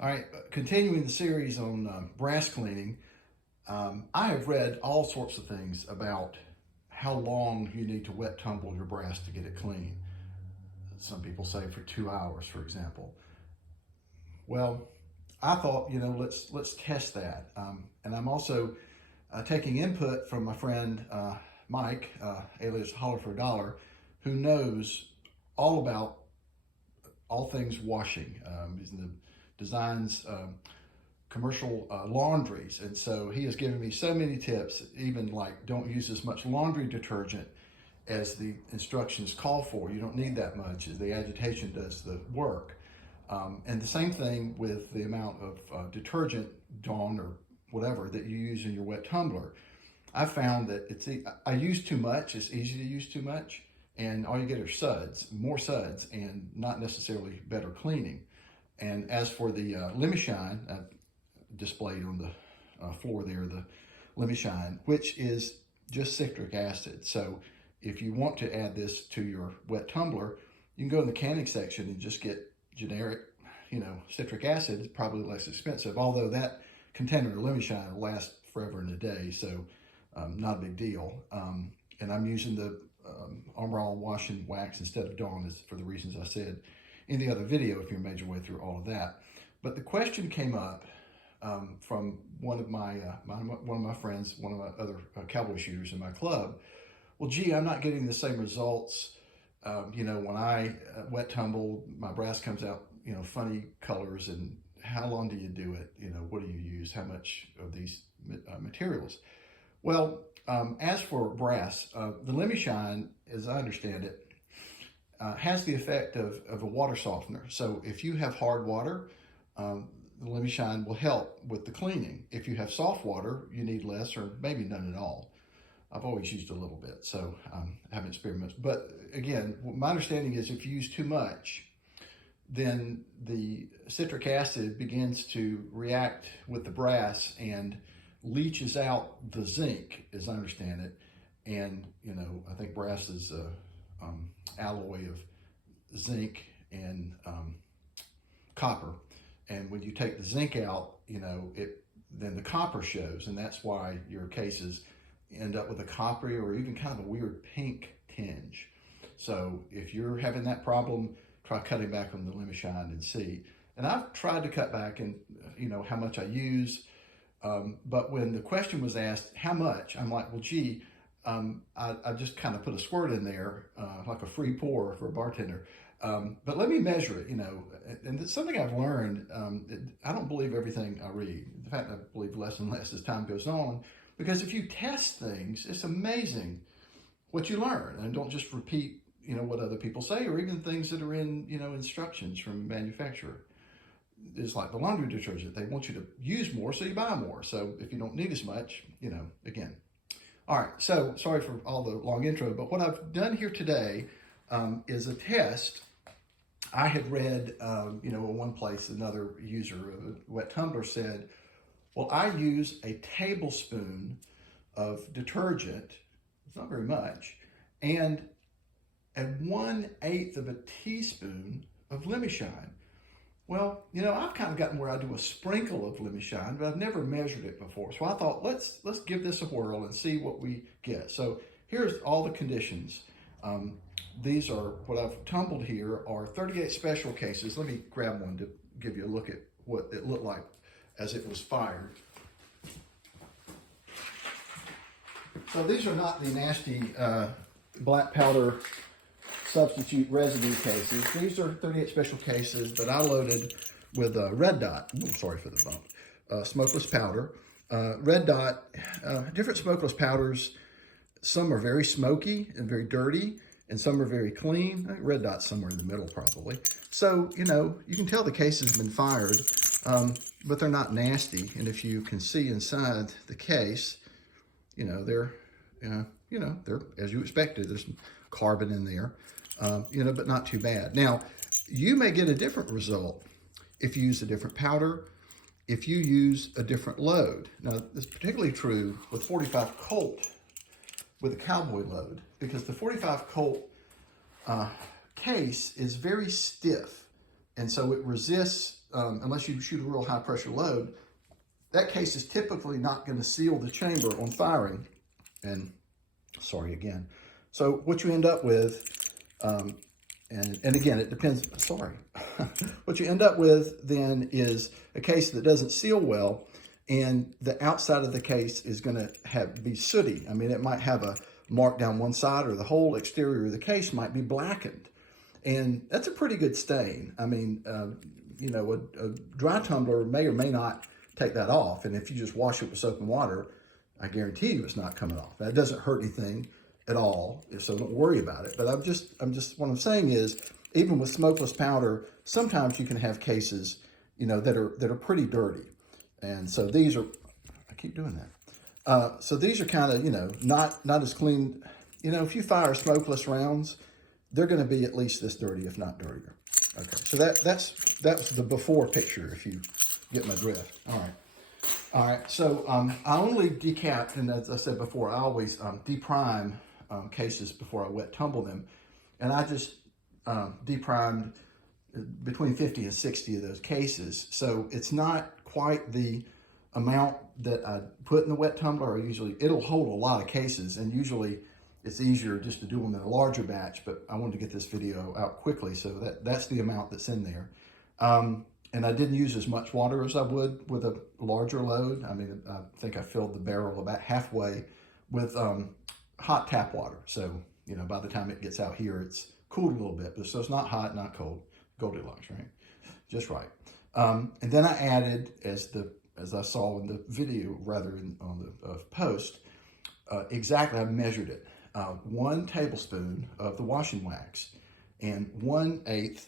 All right, continuing the series on brass cleaning, I have read all sorts of things about how long you need to wet tumble your brass to get it clean. Some people say for 2 hours, for example. Well, I thought, let's test that. And I'm also taking input from my friend Mike, alias Holler for a Dollar, who knows all about all things washing. He's in the designs commercial laundries, and so he has given me so many tips, even like don't use as much laundry detergent as the instructions call for. You don't need that much, as the agitation does the work. And the same thing with the amount of detergent, Dawn or whatever, that you use in your wet tumbler. I found that I use too much. It's easy to use too much, and all you get are suds, more suds, and not necessarily better cleaning. And as for the Lemishine, displayed on the floor there, the Lemishine, which is just citric acid. So if you want to add this to your wet tumbler, you can go in the canning section and just get generic, citric acid. It's probably less expensive, although that container of Lemishine will last forever and a day, so not a big deal. And I'm using the Armor All Wash and Wax instead of Dawn, for the reasons I said in the other video, if you made your way through all of that. But the question came up from one of my friends, one of my other cowboy shooters in my club. Well, gee, I'm not getting the same results. When I wet tumble, my brass comes out, funny colors. And how long do you do it? What do you use? How much of these materials? Well, as for brass, the Lemishine, as I understand it, has the effect of a water softener. So if you have hard water, the Lemishine will help with the cleaning. If you have soft water, you need less or maybe none at all. I've always used a little bit, so I haven't experimented. But again, my understanding is if you use too much, then the citric acid begins to react with the brass and leaches out the zinc, as I understand it. And, I think brass is a alloy of zinc and copper. And when you take the zinc out, then the copper shows, and that's why your cases end up with a coppery or even kind of a weird pink tinge. So if you're having that problem, try cutting back on the Lemishine and see. And I've tried to cut back and how much I use, but when the question was asked how much, I'm like, well, gee, I just kind of put a squirt in there, like a free pour for a bartender. But let me measure it, and it's something I've learned. I don't believe everything I read. In fact, I believe less and less as time goes on, because if you test things, it's amazing what you learn, and don't just repeat, what other people say, or even things that are in, instructions from the manufacturer. It's like the laundry detergent. They want you to use more, so you buy more. So if you don't need as much, again. All right, so sorry for all the long intro, but what I've done here today is a test. I had read, in one place, another user of a wet tumbler said, well, I use a tablespoon of detergent, it's not very much, and 1/8 of a teaspoon of Lemishine. Well, I've kind of gotten where I do a sprinkle of Lemishine, but I've never measured it before. So I thought, let's give this a whirl and see what we get. So here's all the conditions. These are, what I've tumbled here are 38 special cases. Let me grab one to give you a look at what it looked like as it was fired. So these are not the nasty black powder substitute residue cases. These are 38 special cases that I loaded with red dot. Ooh, sorry for the bump. Smokeless powder. Red dot, different smokeless powders. Some are very smoky and very dirty, and some are very clean. I think red dot's somewhere in the middle probably. So, you can tell the case has been fired, but they're not nasty. And if you can see inside the case, they're as you expected. There's some carbon in there, but not too bad. Now, you may get a different result if you use a different powder, if you use a different load. Now, this is particularly true with 45 Colt with a cowboy load, because the 45 Colt case is very stiff, and so it resists unless you shoot a real high pressure load, that case is typically not going to seal the chamber on firing. And sorry again. So what you end up with, and again, it depends, sorry. What you end up with then is a case that doesn't seal well, and the outside of the case is going to be sooty. I mean, it might have a mark down one side, or the whole exterior of the case might be blackened. And that's a pretty good stain. I mean, you know, a dry tumbler may or may not take that off. And if you just wash it with soap and water, I guarantee you it's not coming off. That doesn't hurt anything at all, so don't worry about it. But what I'm saying is, even with smokeless powder, sometimes you can have cases, you know, that are pretty dirty. And so these are, I keep doing that. So these are kind of, you know, not as clean. You know, if you fire smokeless rounds, they're going to be at least this dirty, if not dirtier. Okay, so that's the before picture, if you get my drift. All right. So I only decap, and as I said before, I always deprime cases before I wet tumble them, and I just deprimed between 50 and 60 of those cases. So it's not quite the amount that I put in the wet tumbler. It'll hold a lot of cases, and usually it's easier just to do them in a larger batch, but I wanted to get this video out quickly, so that's the amount that's in there. And I didn't use as much water as I would with a larger load. I mean, I think I filled the barrel about halfway with hot tap water. So, you know, by the time it gets out here, it's cooled a little bit, but so it's not hot, not cold. Goldilocks, right? Just right. And then I added, as I saw in the video, rather on the post, exactly, I measured it. 1 tablespoon of the washing wax and 1/8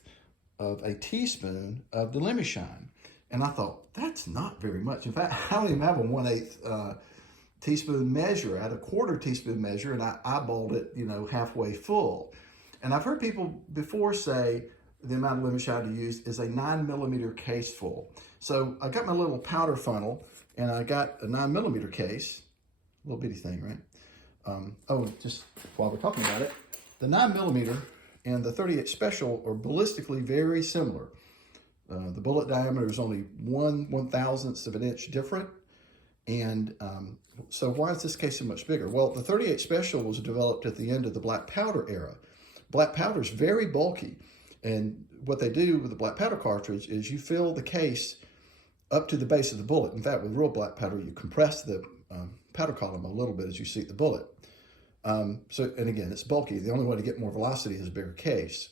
of a teaspoon of the Lemishine. And I thought, that's not very much. In fact, I don't even have a 1/8 teaspoon measure. I had a 1/4 teaspoon measure, and I eyeballed it, you know, halfway full. And I've heard people before say the amount of Lemishine to use is a 9mm case full. So I got my little powder funnel, and I got a 9mm case, little bitty thing, right? Just while we're talking about it, the 9mm and the 38 Special are ballistically very similar. The bullet diameter is only 1/1000th of an inch different. And so why is this case so much bigger? Well, the 38 Special was developed at the end of the black powder era. Black powder is very bulky. And what they do with the black powder cartridge is you fill the case up to the base of the bullet. In fact, with real black powder, you compress the powder column a little bit as you seat the bullet. And again, it's bulky. The only way to get more velocity is a bigger case.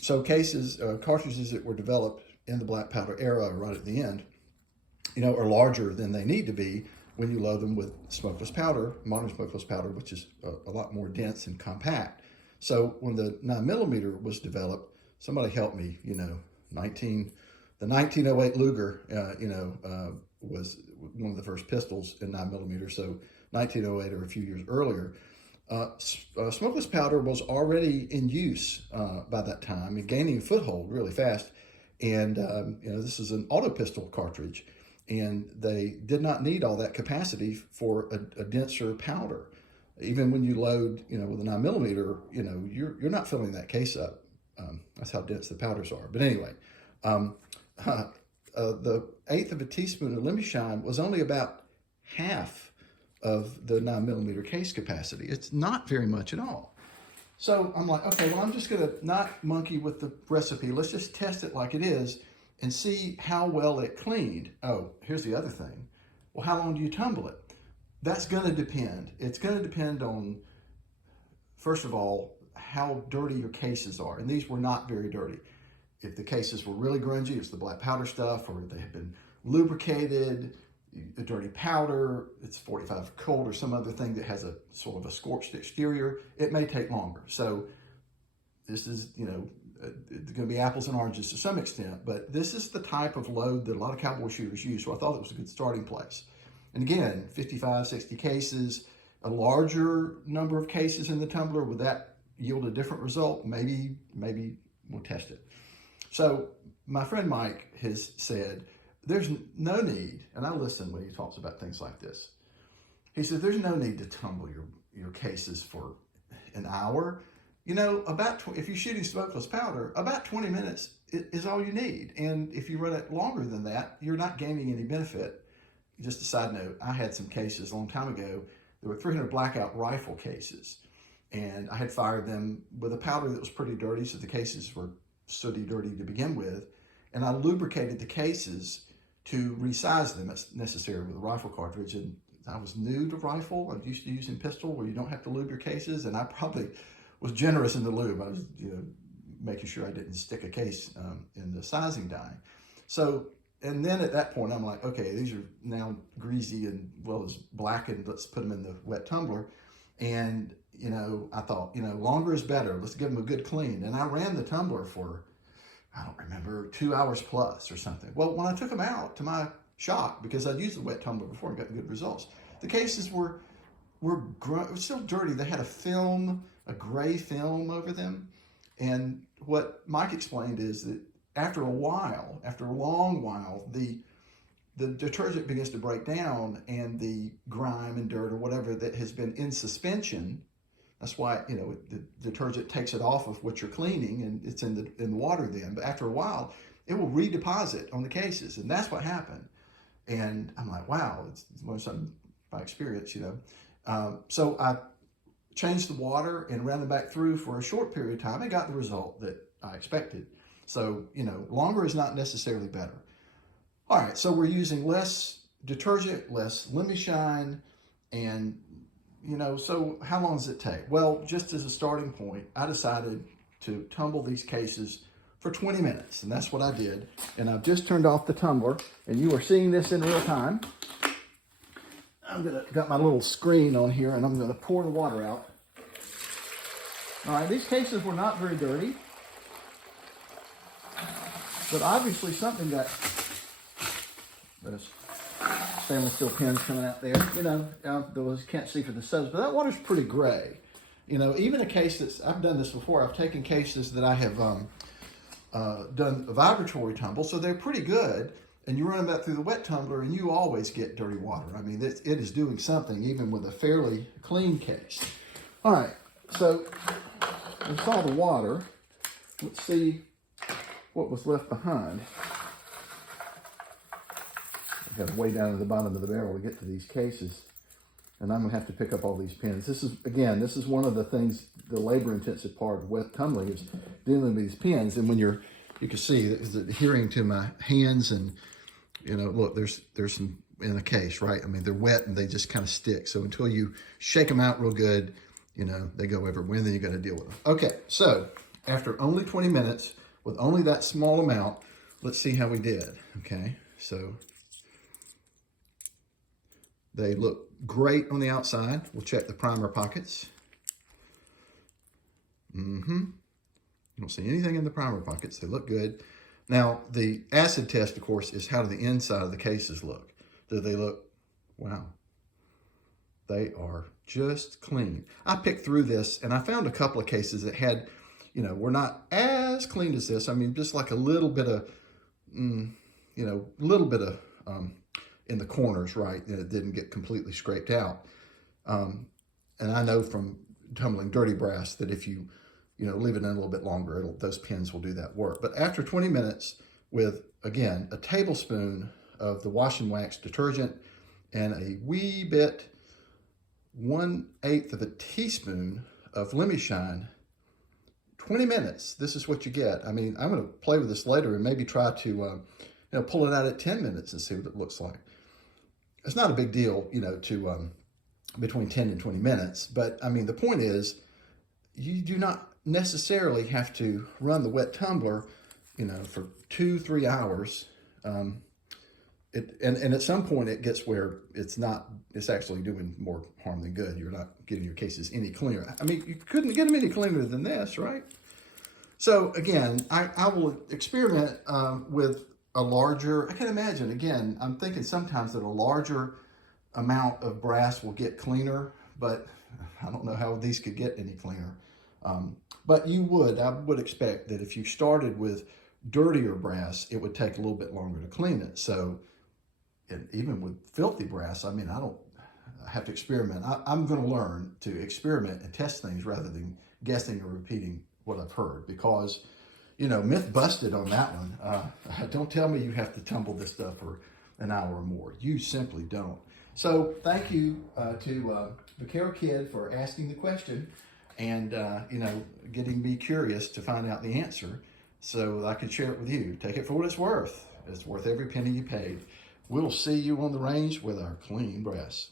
So cartridges that were developed in the black powder era, right at the end, you know, are larger than they need to be when you load them with smokeless powder, modern smokeless powder, which is a lot more dense and compact. So when the 9mm was developed, somebody helped me, you know, the 1908 Luger, was one of the first pistols in 9mm. So 1908, or a few years earlier. Smokeless powder was already in use by that time and gaining a foothold really fast. And, this is an auto pistol cartridge, and they did not need all that capacity for a denser powder. Even when you load, with a 9mm, you're not filling that case up. That's how dense the powders are. But anyway, the 1/8 of a teaspoon of Lemishine was only about half of the 9mm case capacity. It's not very much at all. So I'm like, okay, well, I'm just gonna not monkey with the recipe. Let's just test it like it is and see how well it cleaned. Oh, here's the other thing. Well, how long do you tumble it? That's gonna depend. It's gonna depend on, first of all, how dirty your cases are. And these were not very dirty. If the cases were really grungy, it's the black powder stuff, or they have been lubricated, a dirty powder, it's 45 cold, or some other thing that has a sort of a scorched exterior, it may take longer. So this is, it's going to be apples and oranges to some extent, but this is the type of load that a lot of cowboy shooters use. So I thought it was a good starting place. And again, 55, 60 cases, a larger number of cases in the tumbler, would that yield a different result? Maybe we'll test it. So my friend Mike has said, there's no need, and I listen when he talks about things like this. He said, there's no need to tumble your cases for an hour. If you're shooting smokeless powder, about 20 minutes is all you need. And if you run it longer than that, you're not gaining any benefit. Just a side note, I had some cases a long time ago. There were 300 blackout rifle cases, and I had fired them with a powder that was pretty dirty, so the cases were sooty dirty to begin with, and I lubricated the cases to resize them as necessary with a rifle cartridge. And I was new to rifle. I'm used to using pistol where you don't have to lube your cases, and I probably was generous in the lube. I was, making sure I didn't stick a case in the sizing die. So, and then at that point, I'm like, okay, these are now greasy and well as blackened. Let's put them in the wet tumbler. And, I thought, longer is better. Let's give them a good clean. And I ran the tumbler for, I don't remember, 2 hours plus or something. Well, when I took them out, to my shock, because I'd used the wet tumbler before and got good results, the cases were still dirty. They had a gray film over them. And what Mike explained is that after a long while, the detergent begins to break down, and the grime and dirt or whatever that has been in suspension, that's why, the detergent takes it off of what you're cleaning, and it's in the water then. But after a while, it will redeposit on the cases, and that's what happened. And I'm like, wow, it's something by experience, So I changed the water and ran them back through for a short period of time and got the result that I expected. So, longer is not necessarily better. All right, so we're using less detergent, less Lemishine, and, so how long does it take? Well, just as a starting point, I decided to tumble these cases for 20 minutes, and that's what I did. And I've just turned off the tumbler, and you are seeing this in real time. Got my little screen on here, and I'm gonna pour the water out. All right, these cases were not very dirty, but obviously something got those stainless steel pins coming out there. Those can't see for the subs, but that water's pretty gray. Even a case I've done this before. I've taken cases that I have done a vibratory tumble, so they're pretty good. And you run that through the wet tumbler, and you always get dirty water. I mean, it is doing something, even with a fairly clean case. All right, so we saw the water. Let's see what was left behind. I got to way down to the bottom of the barrel to get to these cases, and I'm gonna have to pick up all these pins. This is one of the things, the labor-intensive part of wet tumbling is dealing with these pins. And when you can see that it's adhering to my hands, and look, there's some in the case, right? I mean, they're wet and they just kind of stick. So until you shake them out real good, they go everywhere, and then you got to deal with them. Okay, so after only 20 minutes with only that small amount, let's see how we did. Okay, so they look great on the outside. We'll check the primer pockets. You don't see anything in the primer pockets. They look good. Now, the acid test, of course, is how do the inside of the cases look? Do they look, wow, they are just clean. I picked through this, and I found a couple of cases that had, were not as clean as this. I mean, just like a little bit of, in the corners, right? It didn't get completely scraped out. And I know from tumbling dirty brass that if you leave it in a little bit longer, those pins will do that work. But after 20 minutes with, again, a tablespoon of the wash and wax detergent and a wee bit, 1/8 of a teaspoon of Lemishine, 20 minutes, this is what you get. I mean, I'm gonna play with this later and maybe try to pull it out at 10 minutes and see what it looks like. It's not a big deal, to between 10 and 20 minutes. But I mean, the point is, you do not necessarily have to run the wet tumbler, for 2-3 hours. And at some point it gets where it's actually doing more harm than good. You're not getting your cases any cleaner. I mean, you couldn't get them any cleaner than this, right? So again, I will experiment with a larger, I can imagine, again, I'm thinking sometimes that a larger amount of brass will get cleaner, but I don't know how these could get any cleaner. But I would expect that if you started with dirtier brass, it would take a little bit longer to clean it. So, and even with filthy brass, I mean, I have to experiment. I'm going to learn to experiment and test things rather than guessing or repeating what I've heard, because myth busted on that one. Don't tell me you have to tumble this stuff for an hour or more. You simply don't. So thank you to Vaquero Kid for asking the question and, getting me curious to find out the answer so that I can share it with you. Take it for what it's worth. It's worth every penny you paid. We'll see you on the range with our clean brass.